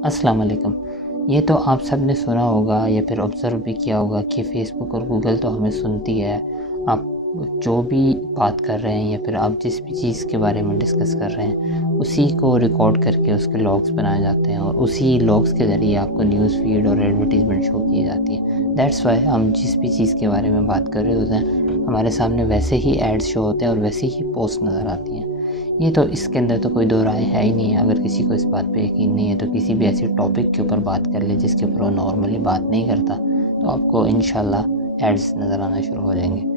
अस्सलाम वालेकुम। ये तो आप सब ने सुना होगा या फिर ऑब्ज़र्व भी किया होगा कि फ़ेसबुक और गूगल तो हमें सुनती है। आप जो भी बात कर रहे हैं या फिर आप जिस भी चीज़ के बारे में डिस्कस कर रहे हैं, उसी को रिकॉर्ड करके उसके लॉग्स बनाए जाते हैं और उसी लॉग्स के ज़रिए आपको न्यूज़ फ़ीड और एडवर्टाइज़मेंट शो की जाती है। दैट्स व्हाई हम जिस भी चीज़ के बारे में बात कर रहे होते हैं, हमारे सामने वैसे ही एड्स शो होते हैं और वैसे ही पोस्ट नज़र आती हैं। ये तो इसके अंदर तो कोई दो राय है ही नहीं है। अगर किसी को इस बात पे यकीन नहीं है तो किसी भी ऐसे टॉपिक के ऊपर बात कर ले जिसके ऊपर वो नॉर्मली बात नहीं करता, तो आपको इंशाल्लाह एड्स नज़र आना शुरू हो जाएंगे।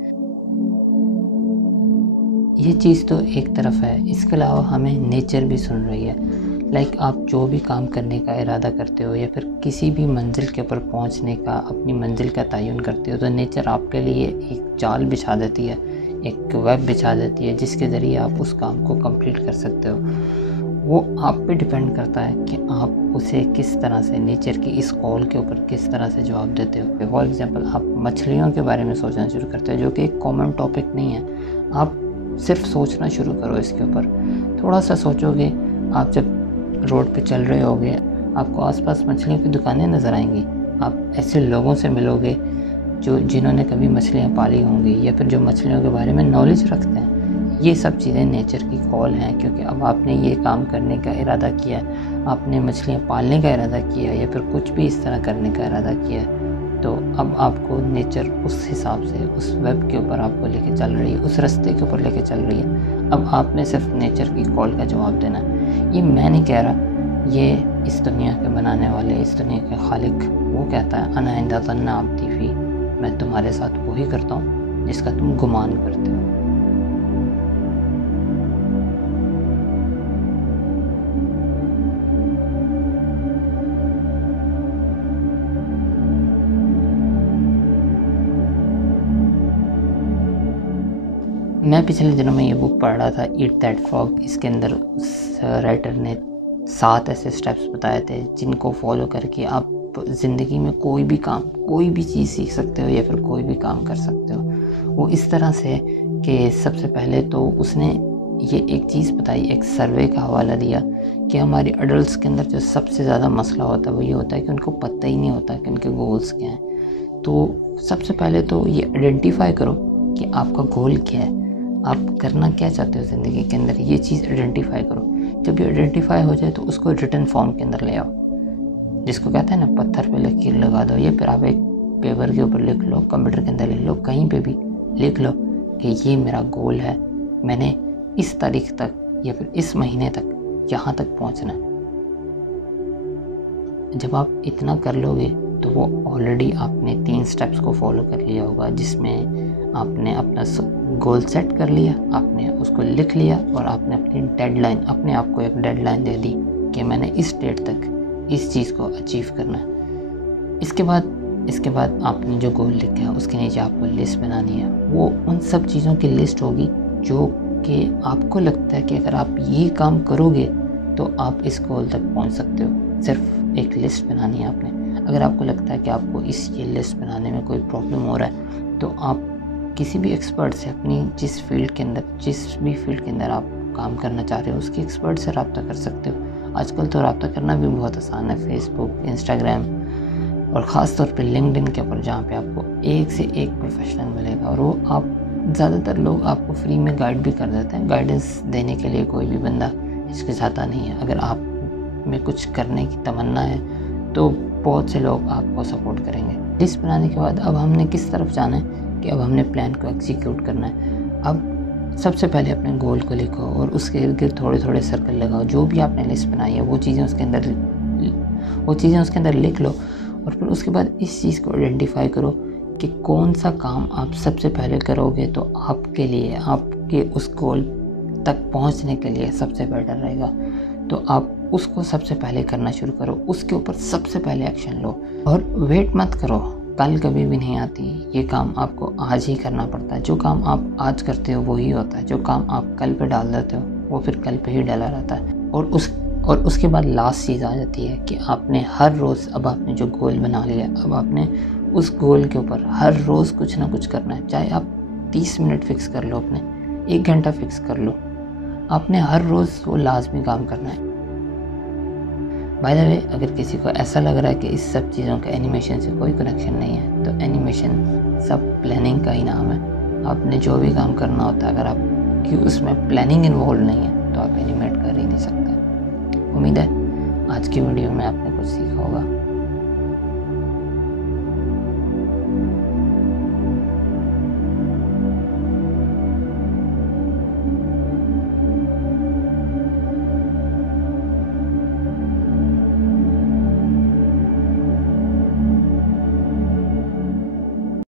ये चीज़ तो एक तरफ है, इसके अलावा हमें नेचर भी सुन रही है। लाइक आप जो भी काम करने का इरादा करते हो या फिर किसी भी मंजिल के ऊपर पहुंचने का, अपनी मंजिल का तयन करते हो, तो नेचर आपके लिए एक जाल बिछा देती है, एक वेब बिछा देती है जिसके ज़रिए आप उस काम को कंप्लीट कर सकते हो। वो आप पे डिपेंड करता है कि आप उसे किस तरह से, नेचर की इस कॉल के ऊपर किस तरह से जवाब देते हो। फॉर एग्ज़ाम्पल आप मछलियों के बारे में सोचना शुरू करते हो, जो कि एक कॉमन टॉपिक नहीं है। आप सिर्फ सोचना शुरू करो इसके ऊपर। थोड़ा सा सोचोगे, आप जब रोड पे चल रहे होगे, आपको आसपास मछलियों की दुकानें नज़र आएंगी। आप ऐसे लोगों से मिलोगे जिन्होंने कभी मछलियाँ पाली होंगी या फिर जो मछलियों के बारे में नॉलेज रखते हैं। ये सब चीज़ें नेचर की कॉल हैं, क्योंकि अब आपने ये काम करने का इरादा किया है, आपने मछलियाँ पालने का इरादा किया है या फिर कुछ भी इस तरह करने का इरादा किया है, तो अब आपको नेचर उस हिसाब से उस वेब के ऊपर आपको लेके चल रही है, उस रास्ते के ऊपर लेके चल रही है। अब आपने सिर्फ नेचर की कॉल का जवाब देना है। ये मैं नहीं कह रहा, ये इस दुनिया के बनाने वाले, इस दुनिया के खालिक, वो कहता है अना इंदा ज़न्ना अब्दी फ़ी, मैं तुम्हारे साथ वही करता हूँ जिसका तुम गुमान करते हो। मैं पिछले दिनों में ये बुक पढ़ रहा था, ईट दैट फ्रॉग। इसके अंदर उस राइटर ने 7 ऐसे स्टेप्स बताए थे जिनको फॉलो करके आप ज़िंदगी में कोई भी काम, कोई भी चीज़ सीख सकते हो या फिर कोई भी काम कर सकते हो। वो इस तरह से कि सबसे पहले तो उसने ये एक चीज़ बताई, एक सर्वे का हवाला दिया कि हमारे अडल्ट्स के अंदर जो सबसे ज़्यादा मसला होता है वो ये होता है कि उनको पता ही नहीं होता कि उनके गोल्स क्या हैं। तो सबसे पहले तो ये आइडेंटिफाई करो कि आपका गोल क्या है, आप करना क्या चाहते हो ज़िंदगी के अंदर। ये चीज़ आइडेंटिफाई करो। जब ये आइडेंटिफाई हो जाए तो उसको रिटन फॉर्म के अंदर ले आओ, जिसको कहते हैं ना पत्थर पे लकीर लगा दो, या फिर आप एक पेपर के ऊपर लिख लो, कंप्यूटर के अंदर लिख लो, कहीं पे भी लिख लो कि ये मेरा गोल है, मैंने इस तारीख तक या फिर इस महीने तक यहाँ तक पहुँचना है। जब आप इतना कर लोगे तो वो ऑलरेडी आपने 3 स्टेप्स को फॉलो कर लिया होगा, जिसमें आपने अपना गोल सेट कर लिया, आपने उसको लिख लिया और आपने अपनी डेडलाइन, अपने आप को एक डेडलाइन दे दी कि मैंने इस डेट तक इस चीज़ को अचीव करना है। इसके बाद आपने जो गोल लिखा है उसके नीचे आपको लिस्ट बनानी है। वो उन सब चीज़ों की लिस्ट होगी जो कि आपको लगता है कि अगर आप ये काम करोगे तो आप इस गोल तक पहुंच सकते हो। सिर्फ एक लिस्ट बनानी है आपने। अगर आपको लगता है कि आपको ये लिस्ट बनाने में कोई प्रॉब्लम हो रहा है तो आप किसी भी एक्सपर्ट से, अपनी जिस भी फील्ड के अंदर आप काम करना चाह रहे हो उसके एक्सपर्ट से रब्ता कर सकते हो। आजकल तो रब्ता करना भी बहुत आसान है, फेसबुक, इंस्टाग्राम और ख़ास तौर पे लिंक्डइन के ऊपर, जहाँ पे आपको एक से एक प्रोफेशनल मिलेगा और वो आप ज़्यादातर लोग आपको फ्री में गाइड भी कर देते हैं। गाइडेंस देने के लिए कोई भी बंदा हिचकिचाता नहीं है। अगर आप में कुछ करने की तमन्ना है तो बहुत से लोग आपको सपोर्ट करेंगे। लिस्ट बनाने के बाद अब हमने किस तरफ जाना है कि अब हमने प्लान को एग्जीक्यूट करना है। अब सबसे पहले अपने गोल को लिखो और उसके इर्द गिर्द थोड़े थोड़े सर्कल लगाओ। जो भी आपने लिस्ट बनाई है वो चीज़ें उसके अंदर लिख लो और फिर उसके बाद इस चीज़ को आइडेंटिफाई करो कि कौन सा काम आप सबसे पहले करोगे तो आपके लिए, आपके उस गोल तक पहुंचने के लिए सबसे बेटर रहेगा। तो आप उसको सबसे पहले करना शुरू करो, उसके ऊपर सबसे पहले एक्शन लो और वेट मत करो। कल कभी भी नहीं आती, ये काम आपको आज ही करना पड़ता है। जो काम आप आज करते हो वही होता है, जो काम आप कल पे डाल देते हो वो फिर कल पे ही डाला रहता है। और उसके बाद लास्ट चीज़ आ जाती है कि आपने हर रोज़, अब आपने जो गोल बना लिया, अब आपने उस गोल के ऊपर हर रोज़ कुछ ना कुछ करना है। चाहे आप 30 मिनट फिक्स कर लो, अपने 1 घंटा फिक्स कर लो, आपने हर रोज़ वो लाजमी काम करना है। बाय द वे, अगर किसी को ऐसा लग रहा है कि इस सब चीज़ों का एनिमेशन से कोई कनेक्शन नहीं है, तो एनिमेशन सब प्लानिंग का ही नाम है। आपने जो भी काम करना होता है, अगर आपकी उसमें प्लानिंग इन्वॉल्व नहीं है तो आप एनिमेट कर ही नहीं सकते। उम्मीद है आज की वीडियो में आपने कुछ सीखा होगा।